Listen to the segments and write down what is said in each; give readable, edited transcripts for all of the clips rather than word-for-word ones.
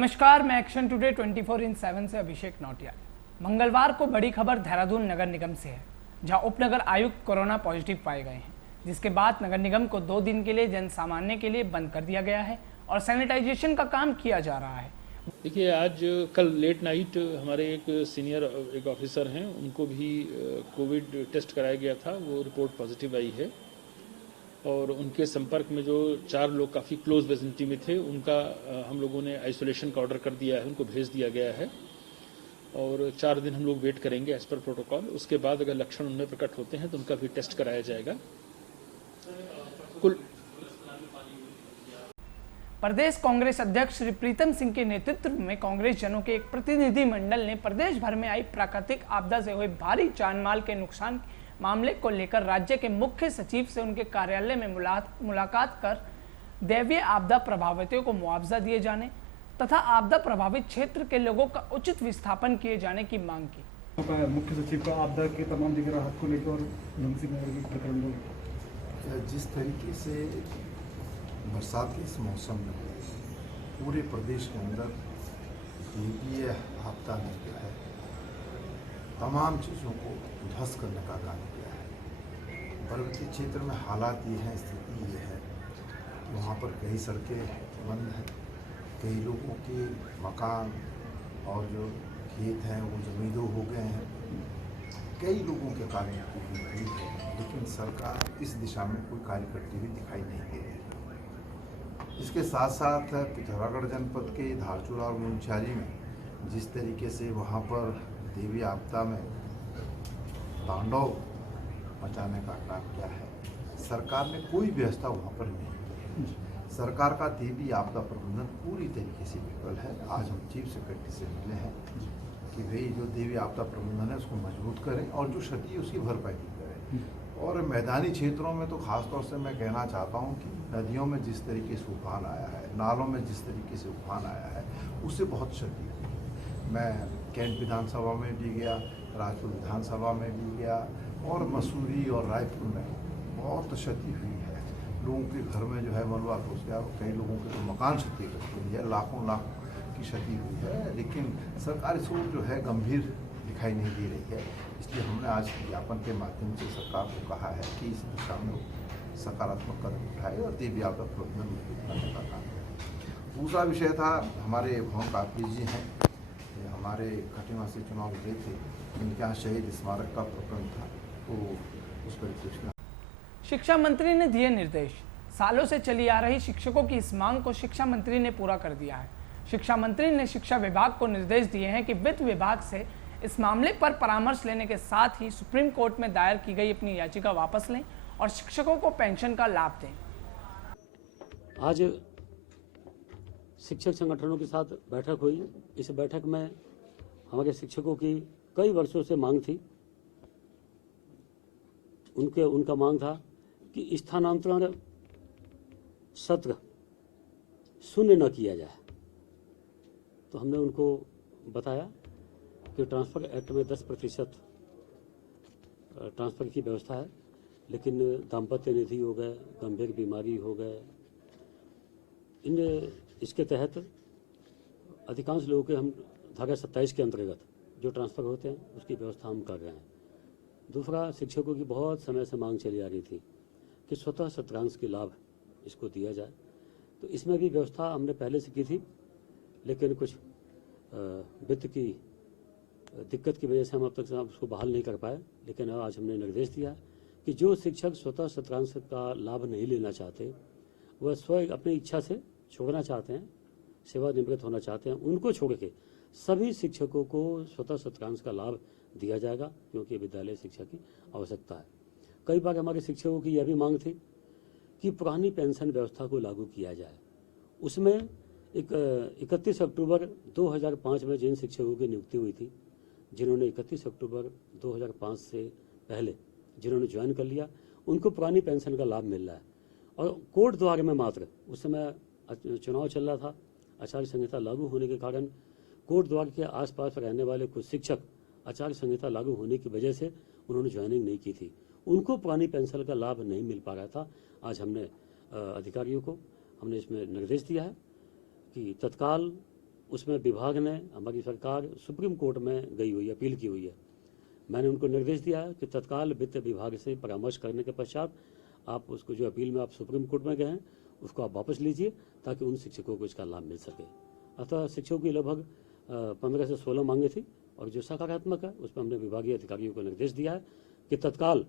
नमस्कार, मैं action today 24/7 से अभिषेक नौटियाल। मंगलवार को बड़ी खबर देहरादून नगर निगम से है, जहां उप नगर आयुक्त कोरोना पॉजिटिव पाए गए हैं, जिसके बाद नगर निगम को 2 दिन के लिए जन सामान्य के लिए बंद कर दिया गया है और सैनिटाइजेशन का काम किया जा रहा है। देखिए, आज कल लेट नाइट हमारे एक सीनियर एक ऑफिसर हैं, उनको भी कोविड टेस्ट कराया गया था, वो रिपोर्ट पॉजिटिव आई है और उनके संपर्क में जो 4 लोग काफ़ी क्लोज विसिनिटी में थे, उनका हम लोगों ने आइसोलेशन का ऑर्डर कर दिया है, उनको भेज दिया गया है और 4 दिन हम लोग वेट करेंगे एज पर प्रोटोकॉल। उसके बाद अगर लक्षण उनमें प्रकट होते हैं तो उनका भी टेस्ट कराया जाएगा। कुल प्रदेश कांग्रेस अध्यक्ष श्री प्रीतम सिंह के नेतृत्व में कांग्रेस जनों के एक प्रतिनिधि मंडल ने प्रदेश भर में आई प्राकृतिक आपदा से हुए भारी जानमाल के नुकसान मामले को लेकर राज्य के मुख्य सचिव से उनके कार्यालय में मुलाकात कर दैवीय आपदा प्रभावितों को मुआवजा दिए जाने तथा आपदा प्रभावित क्षेत्र के लोगों का उचित विस्थापन किए जाने की मांग की। मुख्य सचिव का आपदा के तमाम दिख राहत को लेकर और प्रकरण जिस तरीके से बरसात के इस मौसम में पूरे प्रदेश के अंदर दैवीय आपदा ने जो है तमाम चीज़ों को ध्वस्त करने का काम किया है। पर्वतीय क्षेत्र में हालात ये हैं, स्थिति ये है कि वहाँ पर कई सड़कें बंद हैं, कई लोगों के मकान और जो खेत हैं वो जमींदों हो गए हैं, कई लोगों के कार्य हुई है, लेकिन सरकार इस दिशा में कोई कार्य करती हुई दिखाई नहीं दे रही। इसके साथ साथ पिथौरागढ़ जनपद के धारचूला और मुंशियारी में जिस तरीके से वहाँ पर देवी आपदा में तांडव मचाने का काम किया है, सरकार ने कोई व्यवस्था वहाँ पर नहीं की। सरकार का देवी आपदा प्रबंधन पूरी तरीके से विफल है। आज हम चीफ सेक्रेटरी से मिले हैं कि भाई जो देवी आपदा प्रबंधन है उसको मजबूत करें और जो क्षति है उसकी भरपाई करें। और मैदानी क्षेत्रों में तो ख़ास तौर से मैं कहना चाहता हूँ कि नदियों में जिस तरीके से उफान आया है, नालों में जिस तरीके से उफान आया है, उससे बहुत क्षति हुई है। मैं कैंट विधानसभा में भी गया, राजपुर विधानसभा में भी गया और मसूरी और रायपुर में बहुत क्षति हुई है। लोगों के घर में जो है मलबा घुस गया, कई लोगों के तो मकान क्षतिग्रस्त हुई है, लाखों लाख की क्षति हुई है, लेकिन सरकारी सोच जो है गंभीर दिखाई नहीं दे रही है। इसलिए हमने आज ज्ञापन के माध्यम से सरकार को कहा है कि इस दिशा में सकारात्मक कदम उठाए और देवी आपदा प्रबंधन मजबूत करने का काम करें। दूसरा विषय था, हमारे भवन काकड़ी जी हैं, हमारे खटीमा से चुनाव विजयी थे, इनके यहाँ शहीद स्मारक का प्रकरण था, तो उस पर सूचना। शिक्षा मंत्री ने दिए निर्देश। सालों से चली आ रही शिक्षकों की इस मांग को शिक्षा मंत्री ने पूरा कर दिया है। शिक्षा मंत्री ने शिक्षा विभाग को निर्देश दिए हैं कि वित्त विभाग से इस मामले पर परामर्श लेने के साथ ही सुप्रीम कोर्ट में दायर की गई अपनी याचिका वापस लें और शिक्षकों को पेंशन का लाभ दें। आज शिक्षक संगठनों के साथ बैठक हुई। इस बैठक में हमारे शिक्षकों की कई वर्षों से मांग थी। उनका मांग था कि स्थानांतरण सत्र शून्य न किया जाए। तो हमने उनको बताया कि ट्रांसफ़र एक्ट में 10% ट्रांसफ़र की व्यवस्था है, लेकिन दाम्पत्य निधि हो गए, गंभीर बीमारी हो गए, इसके तहत अधिकांश लोगों के हम धारा 27 के अंतर्गत जो ट्रांसफ़र होते हैं उसकी व्यवस्था हम कर रहे हैं। दूसरा, शिक्षकों की बहुत समय से मांग चली आ रही थी कि स्वतः सत्रांश के लाभ इसको दिया जाए। तो इसमें भी व्यवस्था हमने पहले से की थी, लेकिन कुछ वित्त की दिक्कत की वजह से हम अब तक उसको बहाल नहीं कर पाए। लेकिन आज हमने निर्देश दिया कि जो शिक्षक स्वतः सत्रांश का लाभ नहीं लेना चाहते, वह स्वयं अपनी इच्छा से छोड़ना चाहते हैं, सेवानिवृत्त होना चाहते हैं, उनको छोड़ के सभी शिक्षकों को स्वतः सत्रांश का लाभ दिया जाएगा, क्योंकि विद्यालय शिक्षा की आवश्यकता है। कई बार हमारे शिक्षकों की यह भी मांग थी कि पुरानी पेंशन व्यवस्था को लागू किया जाए। उसमें 31 अक्टूबर 2005 में जिन शिक्षकों की नियुक्ति हुई थी, जिन्होंने 31 अक्टूबर 2005 से पहले जिन्होंने ज्वाइन कर लिया, उनको पुरानी पेंशन का लाभ मिल रहा है। और कोर्ट द्वार में मात्र, उस समय चुनाव चल रहा था, आचार संहिता लागू होने के कारण कोर्ट द्वार के आसपास रहने वाले कुछ शिक्षक आचार संहिता लागू होने की वजह से उन्होंने ज्वाइनिंग नहीं की थी, उनको पुरानी पेंशन का लाभ नहीं मिल पा रहा था। आज हमने अधिकारियों को हमने इसमें निर्देश दिया है कि तत्काल उसमें विभाग ने, हमारी सरकार सुप्रीम कोर्ट में गई हुई है, अपील की हुई है। मैंने उनको निर्देश दिया है कि तत्काल वित्त विभाग से परामर्श करने के पश्चात आप उसको, जो अपील में आप सुप्रीम कोर्ट में गए हैं, उसको आप वापस लीजिए ताकि उन शिक्षकों को इसका लाभ मिल सके। अतः शिक्षकों की लगभग 15 से 16 मांगे थी और जो सकारात्मक है उस पर हमने विभागीय अधिकारियों को निर्देश दिया है कि तत्काल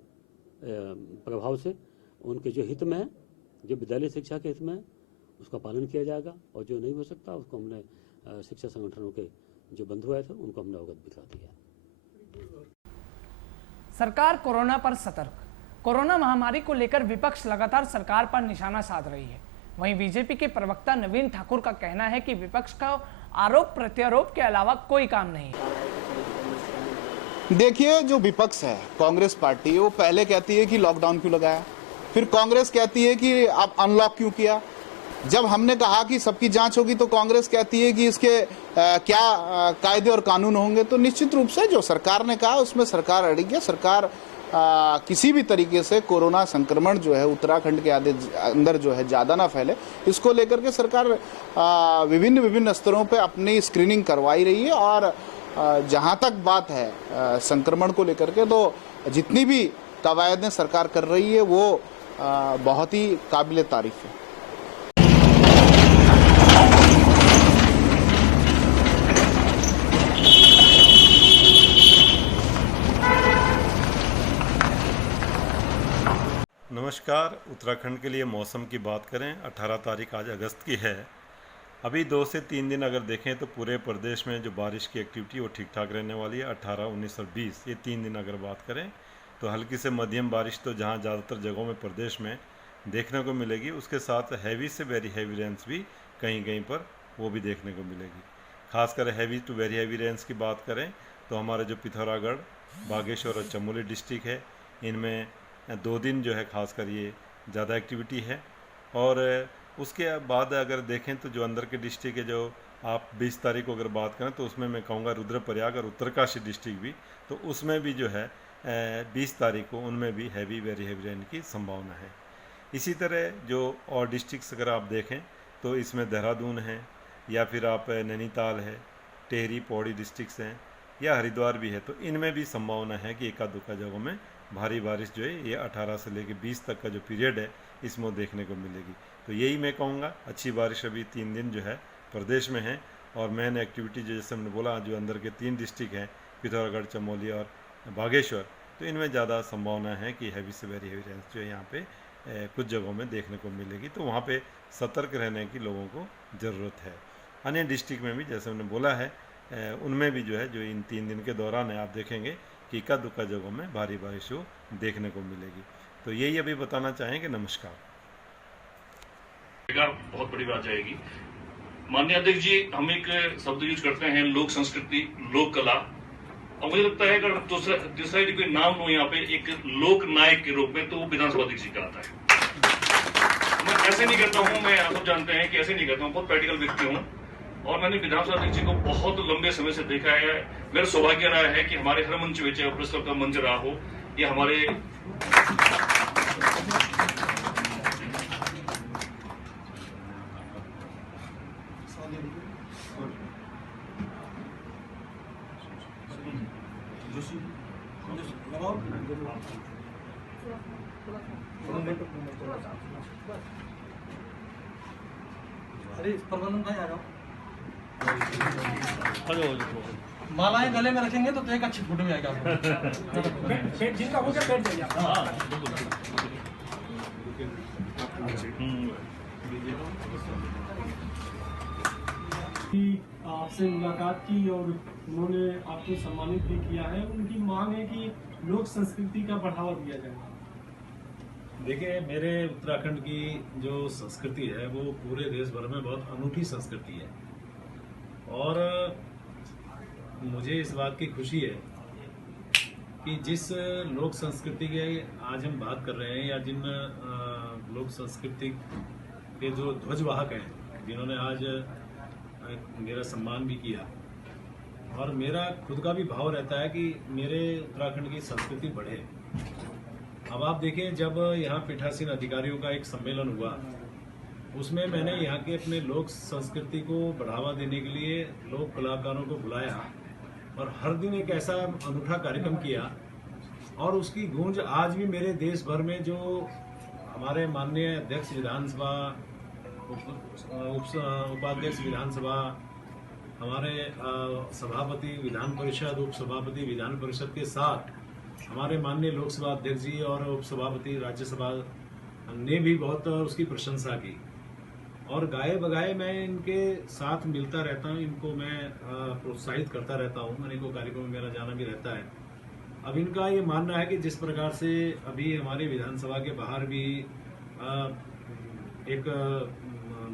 प्रभाव से उनके जो हित में है, जो विद्यालय शिक्षा के हित में है, उसका पालन किया जाएगा और जो नहीं हो सकता उसको हमने शिक्षा संगठनों के जो बंधु आए थे उनको हमने अवगत भी करा दिया। सरकार कोरोना पर सतर्क। कोरोना महामारी को लेकर विपक्ष लगातार सरकार पर निशाना साध रही है। वहीं बीजेपी के प्रवक्ता नवीन ठाकुर का कहना है कि विपक्ष का आरोप प्रत्यारोप के अलावा कोई काम नहीं। देखिए, जो विपक्ष है कांग्रेस पार्टी, वो पहले कहती है कि लॉकडाउन क्यों लगाया, फिर कांग्रेस कहती है कि आप अनलॉक क्यों किया। जब हमने कहा कि सबकी जांच होगी तो कांग्रेस कहती है कि इसके क्या कायदे और कानून होंगे। तो निश्चित रूप से जो सरकार ने कहा उसमें सरकार अड़िग है। सरकार किसी भी तरीके से कोरोना संक्रमण जो है उत्तराखंड के अंदर जो है ज़्यादा ना फैले, इसको लेकर के सरकार विभिन्न स्तरों पे अपनी स्क्रीनिंग करवाई रही है। और जहाँ तक बात है संक्रमण को लेकर के, तो जितनी भी कवायदें सरकार कर रही है वो बहुत ही काबिल तारीफ है। नमस्कार। उत्तराखंड के लिए मौसम की बात करें, 18 तारीख आज अगस्त की है। अभी 2 से 3 दिन अगर देखें तो पूरे प्रदेश में जो बारिश की एक्टिविटी वो ठीक ठाक रहने वाली है। 18, 19 और 20 ये 3 दिन अगर बात करें तो हल्की से मध्यम बारिश तो जहां ज़्यादातर जगहों में प्रदेश में देखने को मिलेगी, उसके साथ हैवी से वेरी हैवी रेंस भी कहीं कहीं पर वो भी देखने को मिलेगी। खासकर heavy to very heavy rains की बात करें तो हमारे जो पिथौरागढ़, बागेश्वर और चमोली डिस्ट्रिक्ट है, इनमें 2 दिन जो है खासकर ये ज़्यादा एक्टिविटी है। और उसके बाद अगर देखें तो जो अंदर के डिस्ट्रिक्ट है, जो आप 20 तारीख को अगर बात करें तो उसमें मैं कहूँगा रुद्रप्रयाग और उत्तरकाशी डिस्ट्रिक्ट भी, तो उसमें भी जो है 20 तारीख को उनमें भी हैवी वेरी हैवी रेन की संभावना है। इसी तरह जो और डिस्ट्रिक्ट्स अगर आप देखें तो इसमें देहरादून है, या फिर आप नैनीताल है, टेहरी, पौड़ी डिस्ट्रिक्ट्स हैं, या हरिद्वार भी है, तो इनमें भी संभावना है कि एका दुक्का जगहों में भारी बारिश जो है ये 18 से लेकर 20 तक का जो पीरियड है इसमें देखने को मिलेगी। तो यही मैं कहूँगा, अच्छी बारिश अभी 3 दिन जो है प्रदेश में है। और मेन एक्टिविटी जो जैसे हमने बोला, जो अंदर के 3 डिस्ट्रिक्ट हैं, पिथौरागढ़, चमोली और बागेश्वर, तो इनमें ज़्यादा संभावना है कि हैवी से वेरी हैवी रेंस जो है यहाँ पे कुछ जगहों में देखने को मिलेगी। तो वहाँ पे सतर्क रहने की लोगों को ज़रूरत है। अन्य डिस्ट्रिक्ट में भी जैसे हमने बोला है उनमें भी जो है, जो इन 3 दिन के दौरान है, आप देखेंगे कि इक्का दुक्का जगहों में भारी बारिश हो देखने को मिलेगी। तो यही अभी बताना चाहेंगे। नमस्कार। बहुत बड़ी बात जाएगी। माननीय अध्यक्ष जी, हम एक शब्द यूज करते हैं, लोक संस्कृति, लोक कला, और मुझे लगता है अगर दूसरा यदि कोई नाम लो यहाँ पे एक लोक नायक के रूप में, तो वो विधानसभा अध्यक्ष जी का आता है। मैं ऐसे नहीं करता हूँ, मैं आप सब जानते हैं कि ऐसे नहीं करता हूँ, बहुत प्रैक्टिकल व्यक्ति हूँ और मैंने विधानसभा अध्यक्ष जी को बहुत लंबे समय से देखा है। मेरा सौभाग्य रहा है कि हमारे हर मंच में, चाहे प्रेस क्लब का मंच रहा हो या हमारे अरे प्रबंधन भाई आ जाओ। मालाएं गले में रखेंगे तो एक अच्छी फोटो भी आएगा। जिनका हो गया बैठ जाइए। आपसे मुलाकात की और उन्होंने आपको सम्मानित भी किया है। उनकी मांग है कि लोक संस्कृति का बढ़ावा दिया जाए। देखिए, मेरे उत्तराखंड की जो संस्कृति है वो पूरे देश भर में बहुत अनूठी संस्कृति है और मुझे इस बात की खुशी है कि जिस लोक संस्कृति के आज हम बात कर रहे हैं, या जिन लोक संस्कृति के जो ध्वजवाहक हैं, जिन्होंने आज मेरा सम्मान भी किया, और मेरा खुद का भी भाव रहता है कि मेरे उत्तराखंड की संस्कृति बढ़े। अब आप देखिए, जब यहाँ पीठासीन अधिकारियों का एक सम्मेलन हुआ उसमें मैंने यहाँ के अपने लोक संस्कृति को बढ़ावा देने के लिए लोक कलाकारों को बुलाया और हर दिन एक ऐसा अनूठा कार्यक्रम किया और उसकी गूंज आज भी मेरे देश भर में जो हमारे माननीय अध्यक्ष विधानसभा, उपाध्यक्ष विधानसभा, हमारे सभापति विधान परिषद, उप सभापति विधान परिषद के साथ हमारे माननीय लोकसभा अध्यक्ष जी और उप सभापति राज्यसभा ने भी बहुत उसकी प्रशंसा की और गाए बगाए मैं इनके साथ मिलता रहता हूँ, इनको मैं प्रोत्साहित करता रहता हूँ, अनेकों कार्यक्रमों में मेरा जाना भी रहता है। अब इनका ये मानना है कि जिस प्रकार से अभी हमारे विधानसभा के बाहर भी एक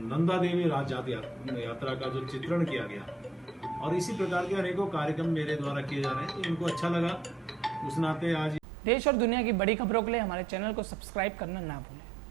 नंदा देवी राज यात्रा का जो चित्रण किया गया और इसी प्रकार के अनेकों कार्यक्रम मेरे द्वारा किए जा रहे हैं, तो इनको अच्छा लगा। उस नाते आज देश और दुनिया की बड़ी खबरों के लिए हमारे चैनल को सब्सक्राइब करना ना भूलें।